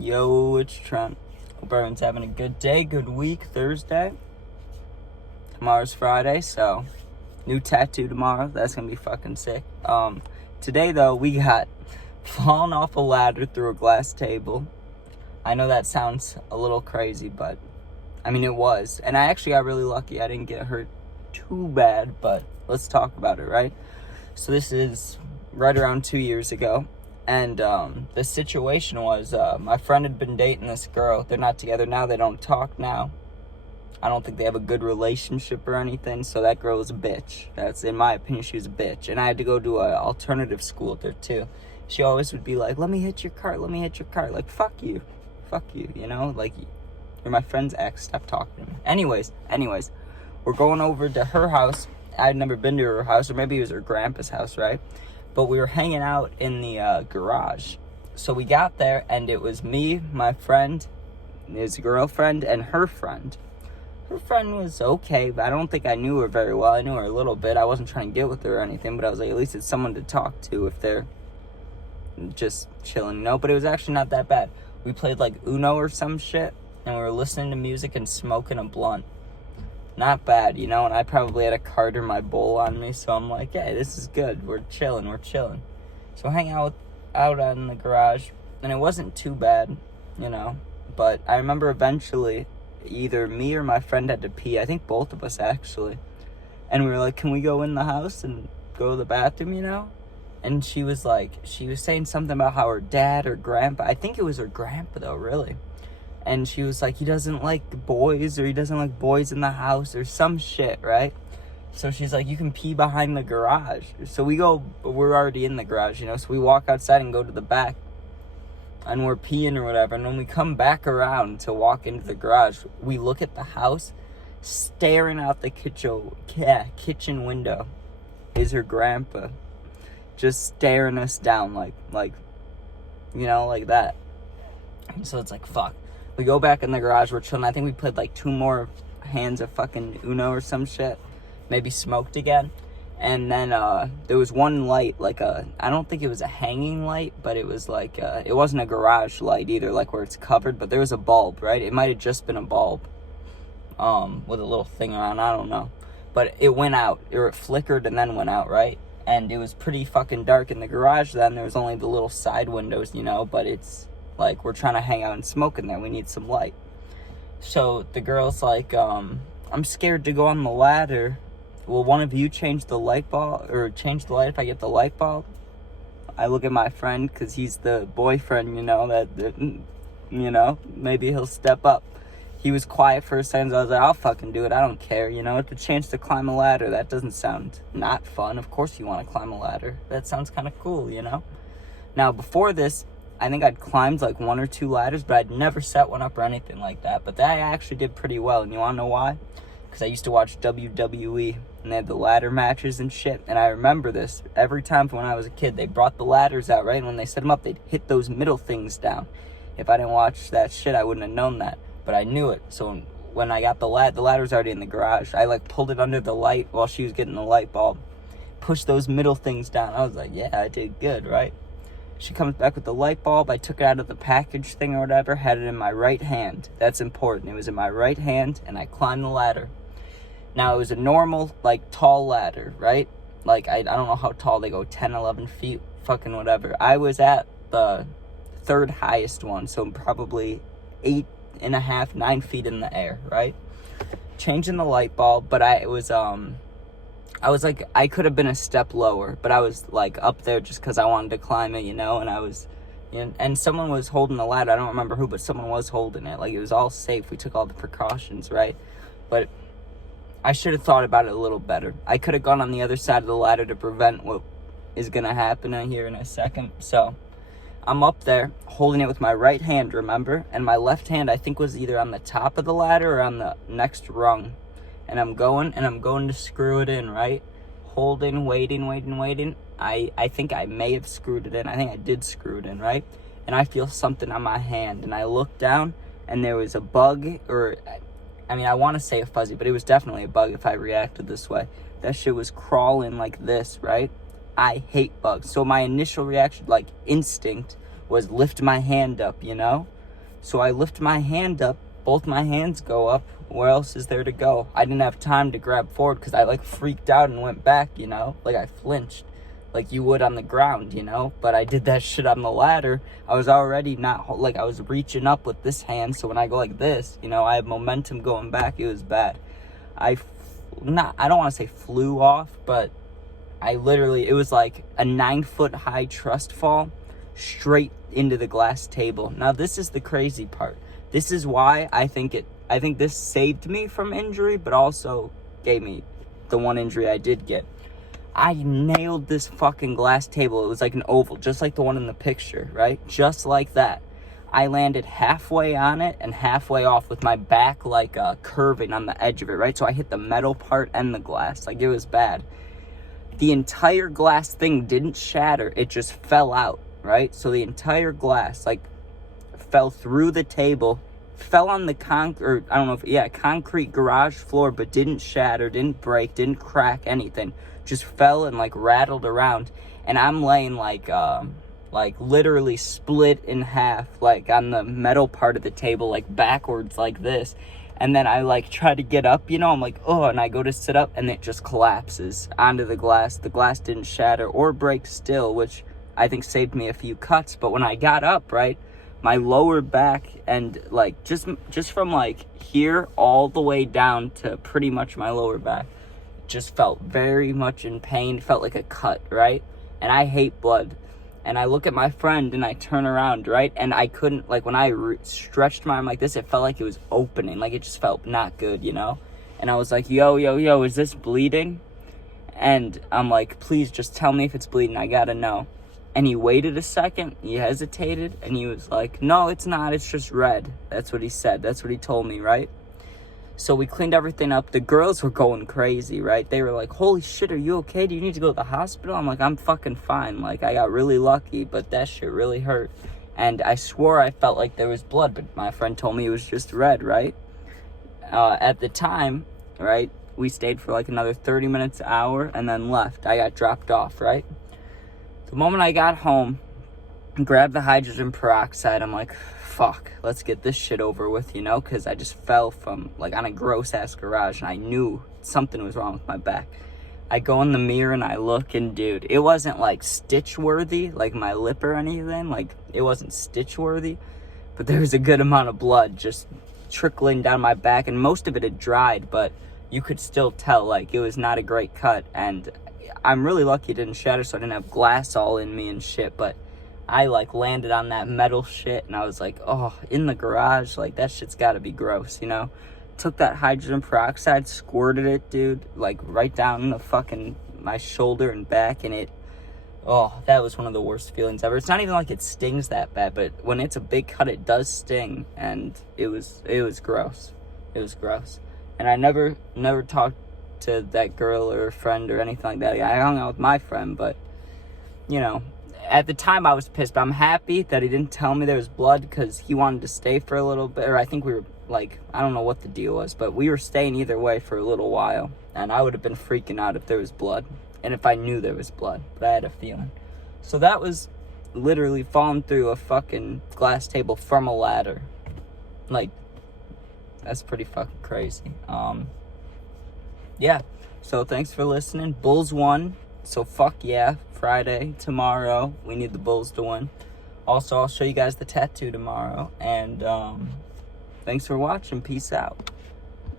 Yo, it's Trent. Hope everyone's having a good day, good week, Thursday. Tomorrow's Friday, so new tattoo tomorrow. That's gonna be fucking sick. Today though, we got fallen off a ladder through a glass table. I know that sounds a little crazy, but I mean it was. And I actually got really lucky. I didn't get hurt too bad, but let's talk about it, right? So this is right around 2 years ago. And the situation was my friend had been dating this girl. They're not together now. They don't talk now. I don't think they have a good relationship or anything. So that girl was a bitch. That's, in my opinion, she was a bitch. And I had to go to an alternative school there too. She always would be like, let me hit your cart. Let me hit your cart. Like, fuck you. Fuck you, you know? Like, you're my friend's ex. Stop talking to me. Anyways. We're going over to her house. I'd never been to her house. Or maybe it was her grandpa's house, right? But we were hanging out in the garage. So we got there, and it was me, my friend, his girlfriend, and her friend. Her friend was okay, but I don't think I knew her very well. I knew her a little bit. I wasn't trying to get with her or anything, but I was like, at least it's someone to talk to if they're just chilling, you know? But it was actually not that bad. We played, like, Uno or some shit, and we were listening to music and smoking a blunt. Not bad, you know, and I probably had a card or my bowl on me, so I'm like, yeah, this is good. We're chilling. So hang out in the garage, and it wasn't too bad, you know, but I remember eventually either me or my friend had to pee. I think both of us, actually, and we were like, can we go in the house and go to the bathroom, you know? And she was saying something about how her dad or grandpa, I think it was her grandpa, though, really. And she was like, he doesn't like boys, or he doesn't like boys in the house, or some shit, right? So she's like, you can pee behind the garage. So we go, but we're already in the garage, you know? So we walk outside and go to the back, and we're peeing or whatever. And when we come back around to walk into the garage, we look at the house, staring out the kitchen window is her grandpa. Just staring us down like, you know, like that. And so it's like, fuck. We go back in the garage, we're chilling. I think we played like 2 more hands of fucking Uno or some shit. Maybe smoked again. And then there was one light, like I don't think it was a hanging light, but it was like, it wasn't a garage light either, like where it's covered, but there was a bulb, right? It might have just been a bulb with a little thing around, I don't know. But it went out, or it flickered and then went out, right? And it was pretty fucking dark in the garage then. There was only the little side windows, you know, but it's like, we're trying to hang out and smoke in there. We need some light. So the girl's like, I'm scared to go on the ladder. Will one of you change the light bulb, or change the light if I get the light bulb? I look at my friend, because he's the boyfriend, you know, that, you know, maybe he'll step up. He was quiet for a second, so I was like, I'll fucking do it. I don't care, you know. It's a chance to climb a ladder. That doesn't sound not fun. Of course you want to climb a ladder. That sounds kind of cool, you know. Now, before this, I think I'd climbed like 1 or 2 ladders, but I'd never set one up or anything like that. But that I actually did pretty well. And you want to know why? Because I used to watch WWE, and they had the ladder matches and shit. And I remember this every time from when I was a kid. They brought the ladders out, right? And when they set them up, they'd hit those middle things down. If I didn't watch that shit, I wouldn't have known that. But I knew it. So when I got the ladder's already in the garage. I like pulled it under the light while she was getting the light bulb. Pushed those middle things down. I was like, yeah, I did good, right? She comes back with the light bulb. I took it out of the package thing or whatever, had it in my right hand. That's important. It was in my right hand, and I climbed the ladder. Now, it was a normal, like, tall ladder, right? Like, I don't know how tall they go, 10, 11 feet, fucking whatever. I was at the 3rd highest one, so probably 8.5, 9 feet in the air, right? Changing the light bulb, but I was like, I could have been a step lower, but I was like up there just because I wanted to climb it, you know, and I was, you know, and someone was holding the ladder. I don't remember who, but someone was holding it. Like, it was all safe. We took all the precautions, right? But I should have thought about it a little better. I could have gone on the other side of the ladder to prevent what is going to happen here in a second. So I'm up there holding it with my right hand, remember? And my left hand, I think, was either on the top of the ladder or on the next rung. And I'm going to screw it in, right? Holding, waiting. I think I may have screwed it in. I think I did screw it in, right? And I feel something on my hand. And I look down, and there was a bug, or, I mean, I want to say a fuzzy, but it was definitely a bug if I reacted this way. That shit was crawling like this, right? I hate bugs. So my initial reaction, like instinct, was lift my hand up, you know? So I lift my hand up, both my hands go up. Where else is there to go? I didn't have time to grab forward because I like freaked out and went back, you know? Like I flinched like you would on the ground, you know? But I did that shit on the ladder. I was already not, like I was reaching up with this hand. So when I go like this, you know, I have momentum going back. It was bad. I don't want to say flew off, but it was like a 9-foot high trust fall straight into the glass table. Now this is the crazy part. This is why I think this saved me from injury, but also gave me the one injury I did get. I nailed this fucking glass table. It was like an oval, just like the one in the picture, right? Just like that. I landed halfway on it and halfway off with my back like curving on the edge of it, right? So I hit the metal part and the glass. Like, it was bad. The entire glass thing didn't shatter. It just fell out, right? So the entire glass, like, fell through the table, fell on the concrete garage floor, but didn't shatter, didn't break, didn't crack, anything. Just fell and like rattled around. And I'm laying like literally split in half, like on the metal part of the table, like backwards like this. And then I like try to get up, you know, I'm like, oh, and I go to sit up and it just collapses onto the glass. The glass didn't shatter or break still, which I think saved me a few cuts. But when I got up, right, my lower back and like just from like here all the way down to pretty much my lower back just felt very much in pain, felt like a cut, right? And I hate blood. And I look at my friend and I turn around, right? And I couldn't, like when I stretched my arm like this, it felt like it was opening. Like it just felt not good, you know? And I was like, yo, is this bleeding? And I'm like, please just tell me if it's bleeding. I gotta know. And he waited a second, he hesitated, and he was like, no, it's not, it's just red. That's what he said. That's what he told me, right? So we cleaned everything up. The girls were going crazy, right? They were like, holy shit, are you okay? Do you need to go to the hospital? I'm like, I'm fucking fine. Like, I got really lucky, but that shit really hurt. And I swore I felt like there was blood, but my friend told me it was just red, right? At the time, right, we stayed for like another 30 minutes, hour, and then left. I got dropped off, right? The moment I got home, grabbed the hydrogen peroxide, I'm like, fuck, let's get this shit over with, you know, because I just fell from, like, on a gross-ass garage, and I knew something was wrong with my back. I go in the mirror, and I look, and, dude, it wasn't, like, stitch-worthy, like my lip or anything, like, it wasn't stitch-worthy, but there was a good amount of blood just trickling down my back, and most of it had dried, but you could still tell, like, it was not a great cut, and I'm really lucky it didn't shatter, so I didn't have glass all in me and shit, but I, like, landed on that metal shit, and I was like, oh, in the garage, like, that shit's gotta be gross, you know? Took that hydrogen peroxide, squirted it, dude, like, right down in the fucking, my shoulder and back, and that was one of the worst feelings ever. It's not even like it stings that bad, but when it's a big cut, it does sting, and it was gross. It was gross. And I never talked to that girl or friend or anything like that. I hung out with my friend, but, you know, at the time I was pissed, but I'm happy that he didn't tell me there was blood because he wanted to stay for a little bit, or I think we were, like, I don't know what the deal was, but we were staying either way for a little while, and I would have been freaking out if there was blood, and if I knew there was blood, but I had a feeling. So that was literally falling through a fucking glass table from a ladder. Like, that's pretty fucking crazy. Yeah, so thanks for listening. Bulls won, so fuck yeah. Friday, tomorrow, we need the Bulls to win. Also, I'll show you guys the tattoo tomorrow, and thanks for watching. Peace out.